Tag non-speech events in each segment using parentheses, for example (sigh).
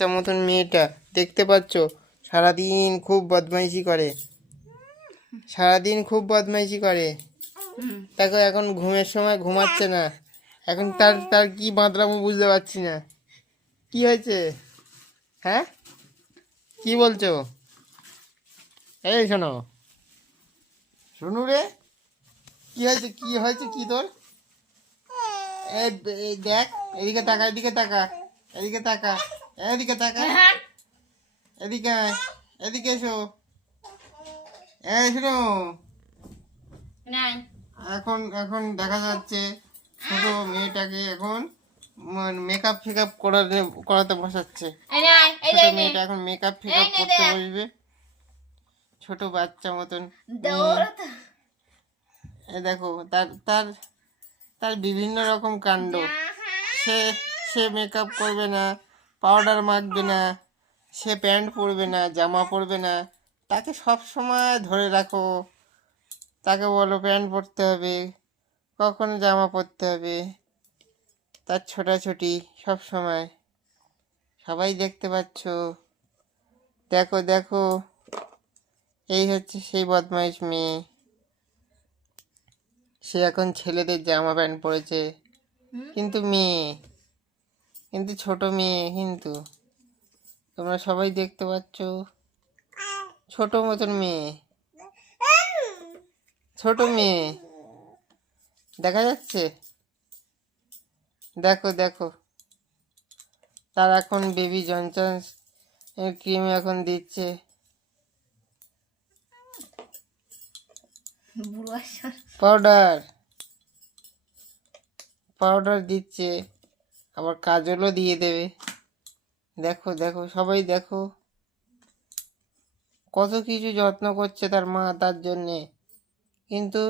বাচ্চা মতন মেয়েটা, দেখতে পাচ্ছ? সারাদিন খুব বদমাইশি করে। সারাদিন খুব বদমাইশি করে। দেখো, এখন ঘুমের সময় ঘুমাচ্ছে না। এখন তার তার কি বাঁধলামো বুঝতে পারছি না। কি হয়েছে? হ্যাঁ? কি বলছো? এই শোনো। শোনু রে। কি হয়েছে? কি হয়েছে? কি তোর? দেখ, এদিকে তাকা এদিকে তাকা এদিকে তাকা। এদিকে তাকা এদিকে আয়, এদিকে এসো। নাই। এখন এখন দেখা যাচ্ছে ছোট মেয়েটাকে এখন মেকআপ ফেকআপ করাতে করাতে বসাচ্ছে। ছোট মেয়েটা এখন মেকআপ ফেকআপ করতে বসবে। ছোট বাচ্চা মতন। এ দেখো তার তার তার বিভিন্ন রকম কাণ্ড। সে সে মেকআপ করবে না। পাউডার মাখবে না সে প্যান্ট পরবে না জামা পরবে না তাকে সব সময় ধরে রাখো। তাকে বলো প্যান্ট পরতে হবে কখন জামা পরতে হবে। তার ছোটাছুটি সব সময়। সবাই দেখতে পাচ্ছ। দেখো দেখো। এই হচ্ছে সেই বদমাইশ মেয়ে। সে এখন ছেলেদের জামা প্যান্ট পরেছে। কিন্তু মেয়ে কিন্তু ছোট মেয়ে কিন্তু তোমরা সবাই দেখতে পাচ্ছ। ছোট মতন মেয়ে। ছোট মেয়ে। দেখা যাচ্ছে? দেখো দেখো। তার এখন বেবি জনসন ক্রিম এখন দিচ্ছে। পাউডার পাউডার দিচ্ছে। আবার কাজলও দিয়ে দেবে। দেখো দেখো সবাই দেখো। কত কিছু যত্ন করছে তার মা তার জন্যে। কিন্তু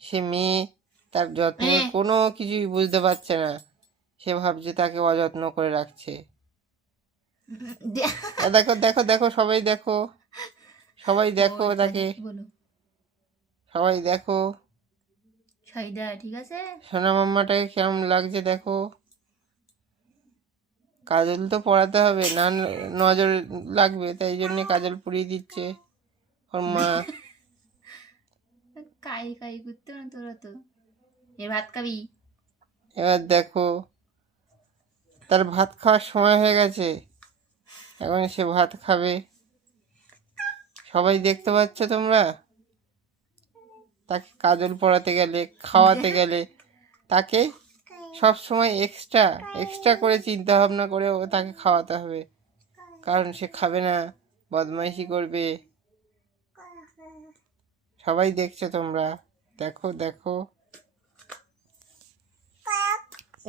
সে মেয়ে তার যত্নের হ্যাঁ। কোনো কিছুই বুঝতে পারছে না। সে ভাবছে তাকে অযত্ন করে রাখছে। (laughs) দেখো দেখো দেখো সবাই দেখো। সবাই দেখো তাকে। সবাই দেখো। ঠিক আছে? সোনা মাম্মাটাকে কেমন লাগছে দেখো। কাজল তো পড়াতে হবে না নজর লাগবে তাই জন্য কাজল পুড়িয়ে দিচ্ছে ওর মা। (laughs) কাই কাই করতে না তোরা তো। এ ভাত খাবি? এবার দেখো তার ভাত খাওয়ার সময় হয়ে গেছে এখন সে ভাত খাবে। সবাই দেখতে পাচ্ছ তোমরা? তাকে কাজল পড়াতে গেলে খাওয়াতে (laughs) গেলে তাকে সব সময় এক্সট্রা এক্সট্রা করে চিন্তা ভাবনা করে ও তাকে খাওয়াতে হবে। কারণ সে খাবে না বদমাইশি করবে। সবাই দেখছ তোমরা। দেখো দেখো।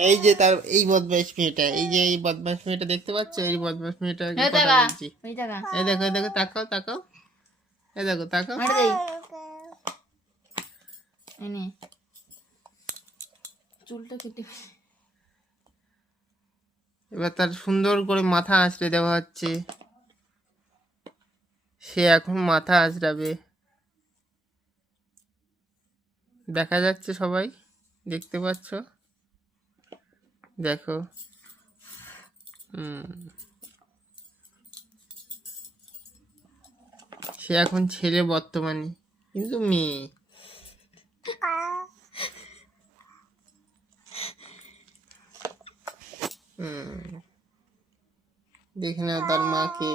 এই যে তার এই বদমাইশ মেয়েটা এই যে এই বদমাইশ মেয়েটা দেখতে পাচ্ছ? এই বদমাইশ মেয়েটা কথা বলছি? এই দেখো। এই দেখো তাকাও তাকাও। এই দেখো তাকাও। মার দেই। এনে চুলটা কেটে এবার তার সুন্দর করে মাথা আঁচড়ে দেওয়া হচ্ছে। সে এখন মাথা আঁচড়াবে। দেখা যাচ্ছে সবাই দেখতে পাচ্ছ? দেখো। হুম। সে এখন ছেলে বর্তমানে কিন্তু মেয়ে। হুম দেখে নাও তার মাকে